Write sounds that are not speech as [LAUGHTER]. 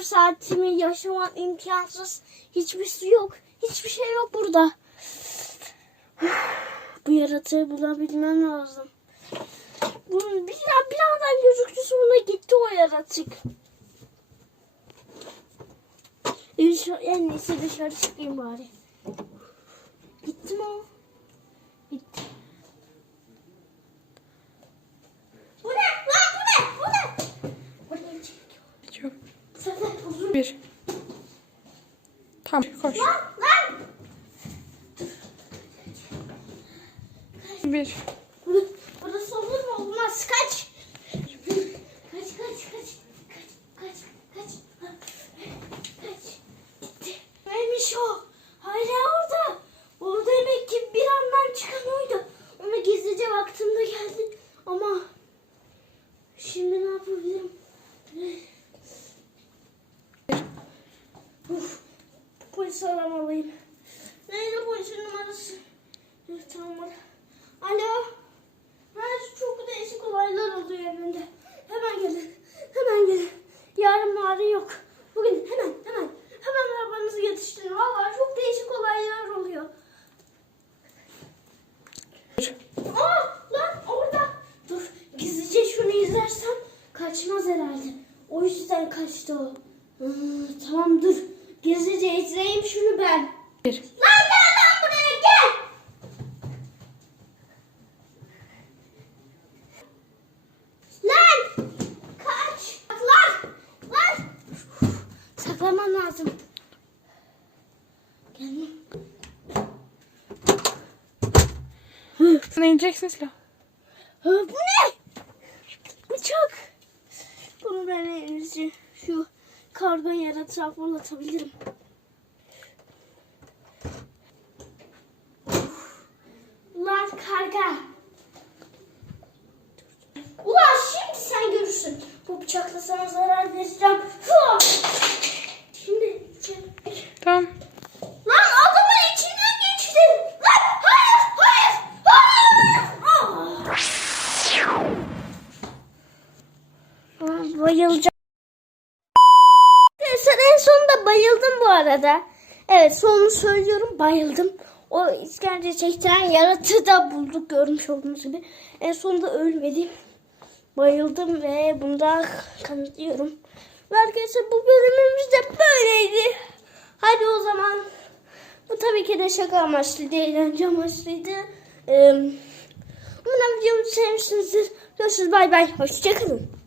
24 saatimi yaşamam imkansız. Hiçbir su yok. Hiçbir şey yok burada. [SIGHS] Bu yaratığı bulabilmem lazım. Bu bir, bir anda gözüktü sonra gitti o yaratık. En iyisi dışarı çıkayım bari. Gitti mi o? Gitti. Bu ne? Lan bu ne? Bu ne? Buradan çekiyor. Yok. Sakın uzun. Bir. Tamam koş. Bir. Bur- Burası olur mu? Olmaz. Kaç. Kaç kaç kaç. Kaç kaç kaç. Kaç. Gitti. Neymiş o? Hala orada. O demek ki bir andan çıkan oydu. Ona gizlice baktığımda geldi. Ama şimdi ne yapabilirim? Polis aramalıyım. Nerede polisin numarası? Evet, tamam. Alo. Her çok değişik olaylar oluyor evimde. Hemen gelin. Hemen gelin. Yarın mağara yok. Bugün hemen hemen. Hemen arabanızı yetiştirin. Vallahi çok değişik olaylar oluyor. Aa lan orada. Dur gizlice şunu izlersem kaçmaz herhalde. O yüzden kaçtı o. Hmm, tamam dur. Gizlice izleyeyim şunu ben. Bir. Lan gel lan buraya gel. Lan! Kaç! Lan! Lan! Saklamam lazım. Sana ineceksin silah. Bu ne? Bıçak. Bunu ben elimizce şu karga yaratığa fırlatabilirim. Ulan karga. Ulan şimdi sen görürsün. Bu bıçakla sana zarar vereceğim. Şimdi Tamam. Lan adamın içinden geçti. Lan hayır hayır hayır. Ah. Bayılacağım. Sen en bayıldın bu arada. Evet sonunu söylüyorum bayıldım. O işkence çektiren yaratığı da bulduk görmüş olduğunuz gibi. En sonunda ölmedim. Bayıldım ve bunu da kanıtlıyorum. Ve arkadaşlar bu bölümümüz de böyleydi. Hadi o zaman bu tabii ki de şaka amaçlıydı, eğlence amaçlıydı. Ee, umarım videomu sevmişsinizdir. Görüşürüz bay bay. Hoşçakalın.